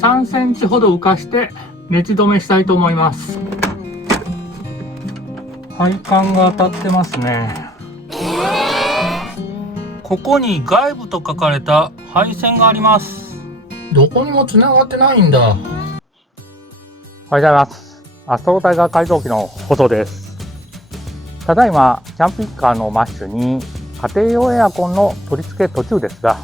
3センチほど浮かしてネジ止めしたいと思います。配管が当たってますね。ここに外部と書かれた配線があります。どこにもつながってないんだ。おはようございます。アストロタイガー改造機の細です。ただいまキャンピングカーのマッシュに家庭用エアコンの取り付け途中ですが、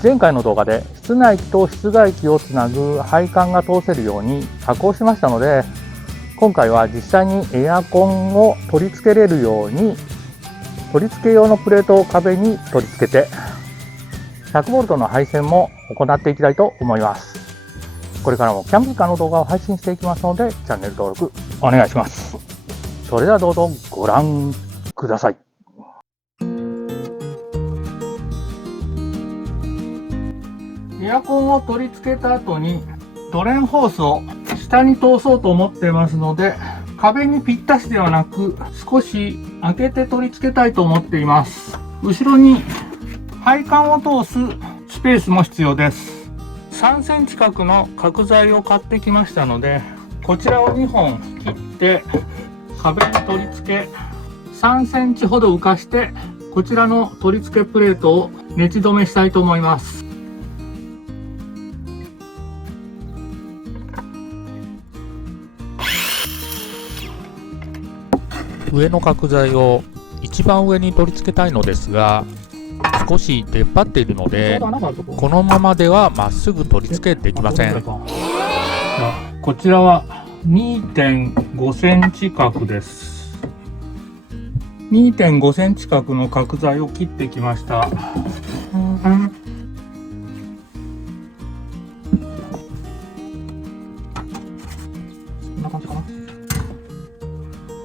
前回の動画で室内機と室外機をつなぐ配管が通せるように加工しましたので、今回は実際にエアコンを取り付けれるように取り付け用のプレートを壁に取り付けて 100V の配線も行っていきたいと思います。これからもキャンピングカーの動画を配信していきますので、チャンネル登録お願いします。それではどうぞご覧ください。エアコンを取り付けた後にドレンホースを下に通そうと思ってますので、壁にぴったしではなく少し開けて取り付けたいと思っています。後ろに配管を通すスペースも必要です。3センチ角の角材を買ってきましたので、こちらを2本切って壁に取り付け、3センチほど浮かしてこちらの取り付けプレートをネジ止めしたいと思います。上の角材を一番上に取り付けたいのですが、少し出っ張っているのでこのままではまっすぐ取り付けできません。こちらは 2.5 センチ角です。 2.5 センチ角の角材を切ってきました。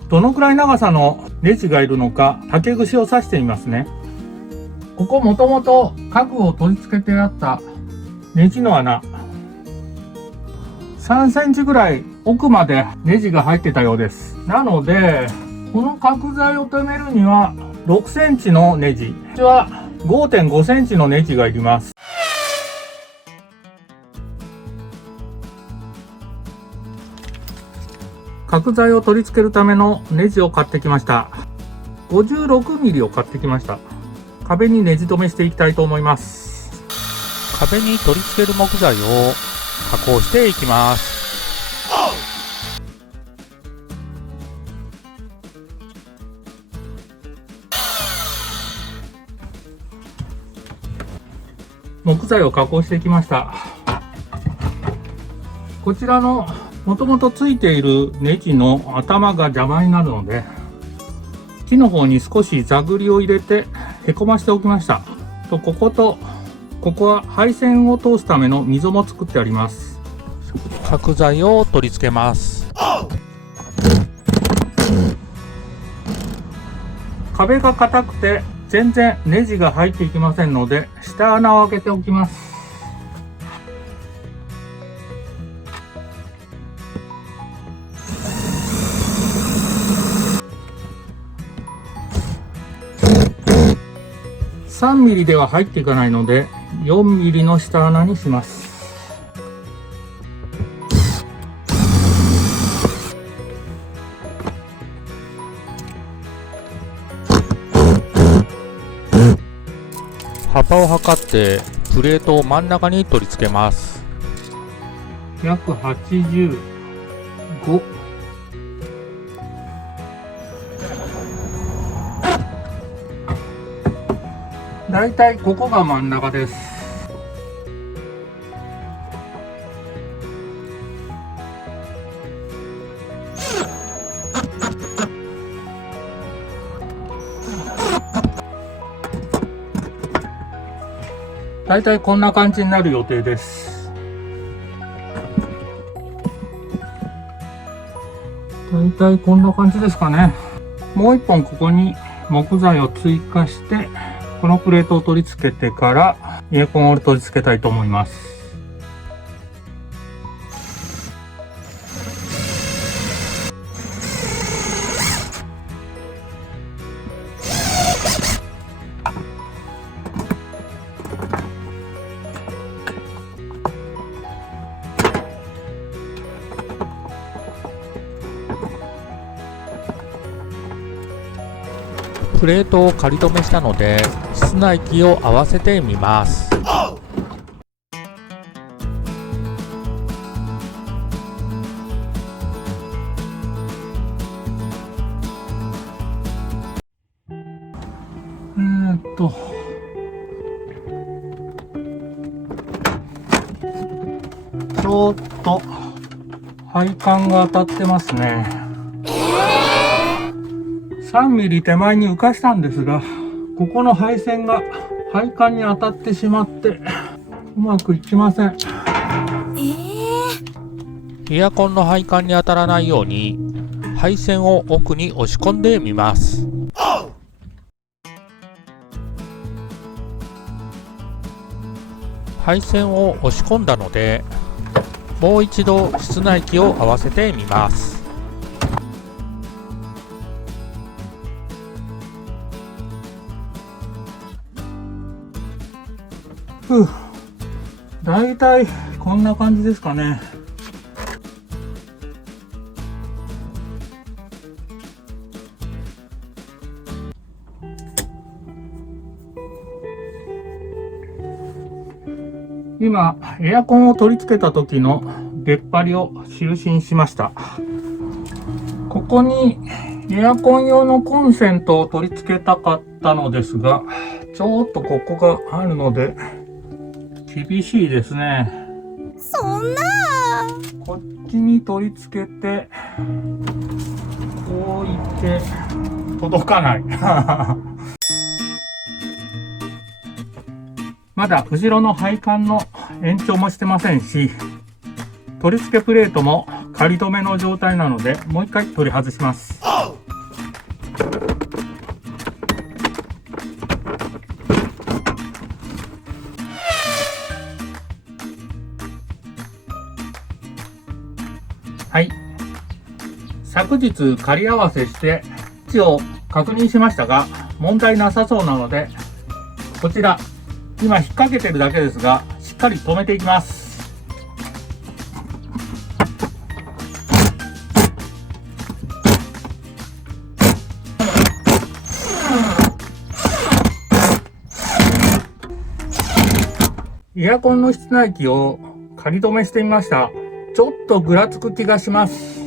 どのくらい長さのネジがいるのか竹串を刺してみますね。ここもともと家具を取り付けてあったネジの穴、3センチぐらい奥までネジが入ってたようです。なのでこの角材を留めるには6センチのネジ、こちらは 5.5 センチのネジがいります。角材を取り付けるためのネジを買ってきました。 56mm を買ってきました。壁にネジ止めしていきたいと思います。壁に取り付ける木材を加工していきます。木材を加工してきました。こちらのもともとついているネジの頭が邪魔になるので、木の方に少し座繰りを入れてへこましておきました。こことここは配線を通すための溝も作ってあります。角材を取り付けます。壁が硬くて全然ネジが入っていきませんので、下穴を開けておきます。3ミリでは入っていかないので4ミリの下穴にします。幅を測ってプレートを真ん中に取り付けます。約85、だいたいここが真ん中です。だいたいこんな感じになる予定です。だいたいこんな感じですかね。もう一本ここに木材を追加してこのプレートを取り付けてからエアコンを取り付けたいと思います。プレートを仮止めしたので室内機を合わせてみます。ちょっと配管が当たってますね。3ミリ手前に浮かしたんですが、ここの配線が配管に当たってしまってうまくいきません。エアコンの配管に当たらないように配線を奥に押し込んでみます。配線を押し込んだのでもう一度室内機を合わせてみます。だいたいこんな感じですかね。今エアコンを取り付けた時の出っ張りを印にしました。ここにエアコン用のコンセントを取り付けたかったのですが、ちょっとここがあるので厳しいですね。そんなこっちに取り付けてこういって届かないまだ後ろの配管の延長もしてませんし、取り付けプレートも仮止めの状態なので、もう一回取り外します。はい。昨日仮合わせして位置を確認しましたが、問題なさそうなので、こちら今引っ掛けてるだけですが、しっかり止めていきます。エアコンの室内機を仮止めしてみました。ちょっとぐらつく気がします。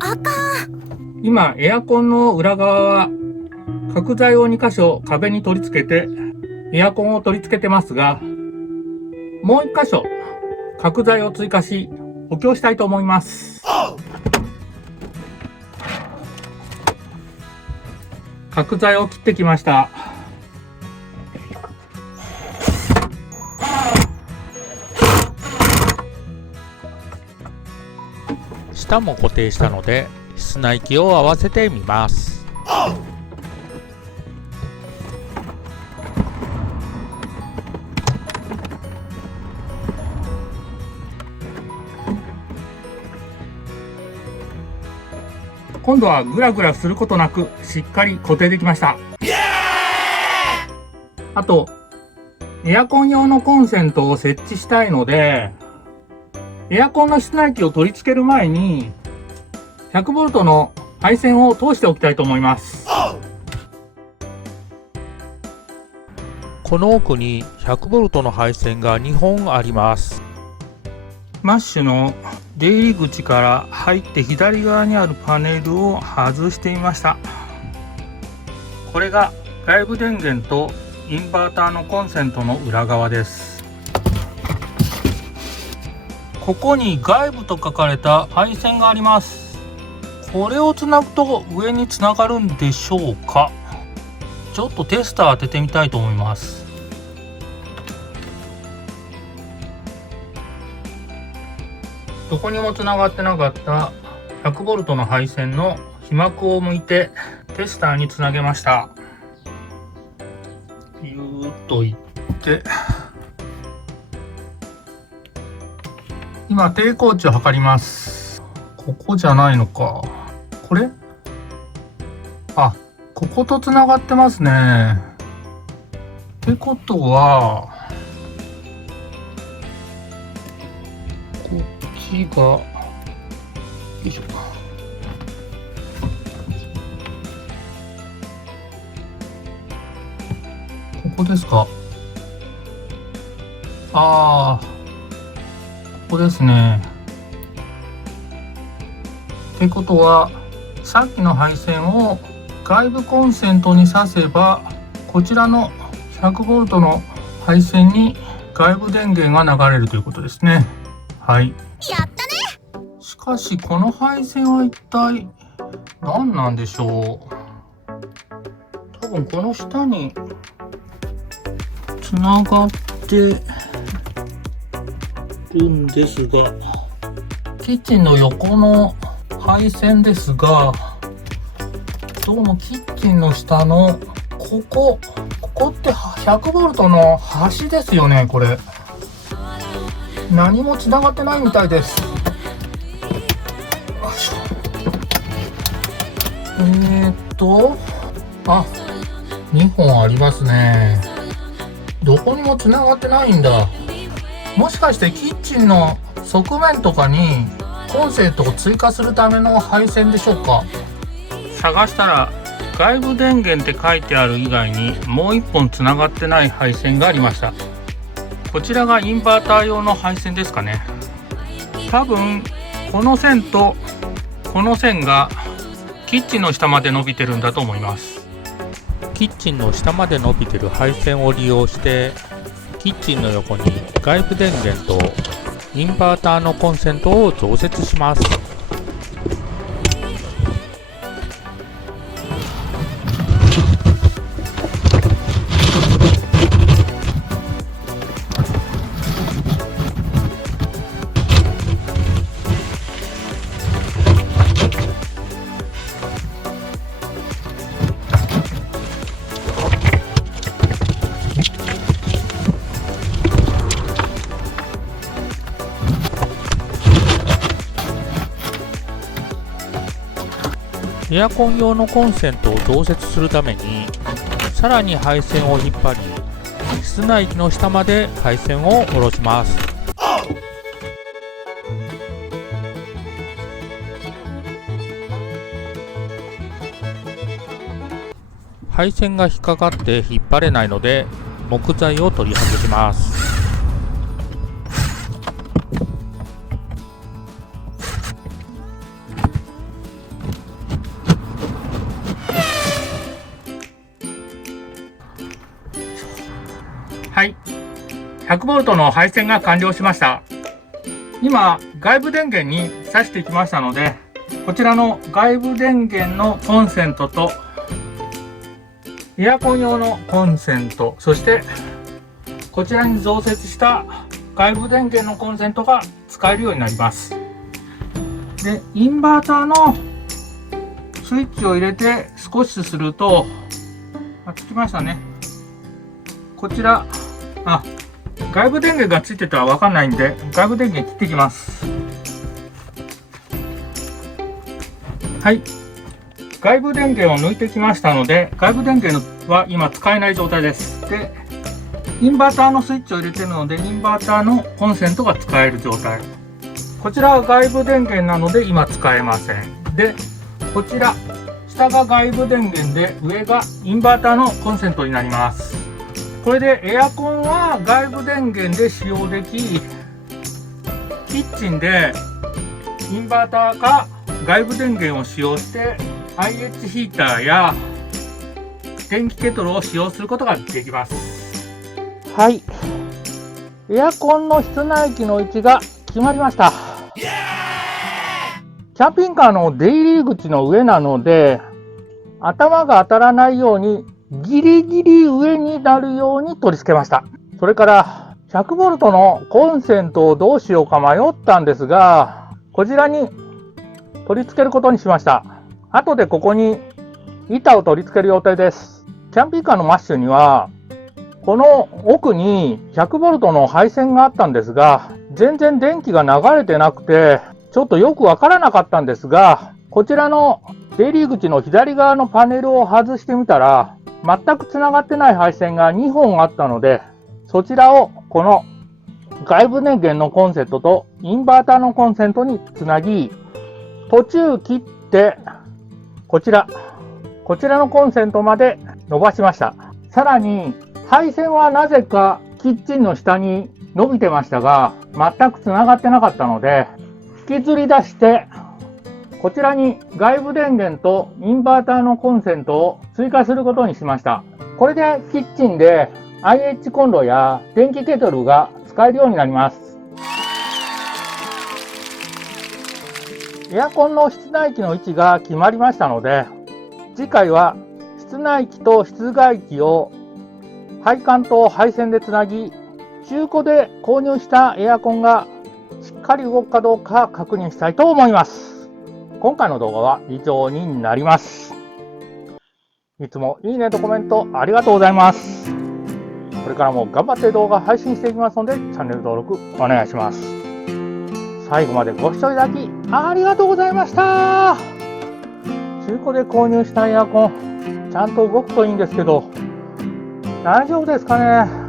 あかん。今エアコンの裏側は角材を2箇所壁に取り付けてエアコンを取り付けてますが、もう1箇所角材を追加し補強したいと思います。角材を切ってきました。下も固定したので室内機を合わせてみます。今度はグラグラすることなくしっかり固定できました。あとエアコン用のコンセントを設置したいので、エアコンの室内機を取り付ける前に 100V の配線を通しておきたいと思います。この奥に 100V の配線が2本あります。マッシュの出入り口から入って左側にあるパネルを外してみました。これが外部電源とインバーターのコンセントの裏側です。ここに外部と書かれた配線があります。これをつなぐと上につながるんでしょうか。ちょっとテスター当ててみたいと思います。どこにもつながってなかった 100V の配線の被膜を向いてテスターにつなげました。ビューっといって今抵抗値を測ります。ここじゃないのか。これ？あ、こことつながってますね。ってことはこっちがよいしょ。こですか。ああ、ここですね。ってことは、さっきの配線を外部コンセントに挿せば、こちらの 100V の配線に外部電源が流れるということですね。はい。やったね。しかしこの配線は一体何なんでしょう。多分この下につながってるんですが、キッチンの横の配線ですが、どうもキッチンの下のここって 100V の端ですよね。これ何もつながってないみたいです。あ、2本ありますね。どこにもつながってないんだ。もしかしてキッチンの側面とかにコンセントを追加するための配線でしょうか。探したら外部電源って書いてある以外にもう1本つながってない配線がありました。こちらがインバーター用の配線ですかね。多分この線とこの線がキッチンの下まで伸びてるんだと思います。キッチンの下まで伸びてる配線を利用して、キッチンの横に外部電源とインバーターのコンセントを増設します。エアコン用のコンセントを増設するために、さらに配線を引っ張り、室内機の下まで配線を下ろします。配線が引っかかって引っ張れないので、木材を取り外します。はい、100V の配線が完了しました。今外部電源に挿してきましたので、こちらの外部電源のコンセントとエアコン用のコンセント、そしてこちらに増設した外部電源のコンセントが使えるようになります。で、インバーターのスイッチを入れて少しすると、つきましたね。こちら、外部電源がついてたらわかんないんで、外部電源切ってきます。はい。外部電源を抜いてきましたので、外部電源は今使えない状態です。で、インバーターのスイッチを入れてるので、インバーターのコンセントが使える状態。こちらは外部電源なので今使えません。で、こちら、下が外部電源で、上がインバーターのコンセントになります。これでエアコンは外部電源で使用でき、キッチンでインバーターか外部電源を使用して IH ヒーターや電気ケトルを使用することができます。はい、エアコンの室内機の位置が決まりました。キャンピングカーの出入り口の上なので、頭が当たらないようにギリギリ上になるように取り付けました。それから 100V のコンセントをどうしようか迷ったんですが、こちらに取り付けることにしました。後でここに板を取り付ける予定です。キャンピングカーのマッシュにはこの奥に 100V の配線があったんですが、全然電気が流れてなくてちょっとよくわからなかったんですが、こちらの出入り口の左側のパネルを外してみたら、全くつながってない配線が2本あったので、そちらをこの外部電源のコンセントとインバーターのコンセントにつなぎ、途中切ってこちらのコンセントまで伸ばしました。さらに配線はなぜかキッチンの下に伸びてましたが、全くつながってなかったので、引きずり出して、こちらに外部電源とインバーターのコンセントを追加することにしました。これでキッチンで IH コンロや電気ケトルが使えるようになります。エアコンの室内機の位置が決まりましたので、次回は室内機と室外機を配管と配線でつなぎ、中古で購入したエアコンがしっかり動くかどうか確認したいと思います。今回の動画は以上になります。いつもいいねとコメントありがとうございます。これからも頑張って動画配信していきますので、チャンネル登録お願いします。最後までご視聴いただきありがとうございました。中古で購入したエアコン、ちゃんと動くといいんですけど、大丈夫ですかね。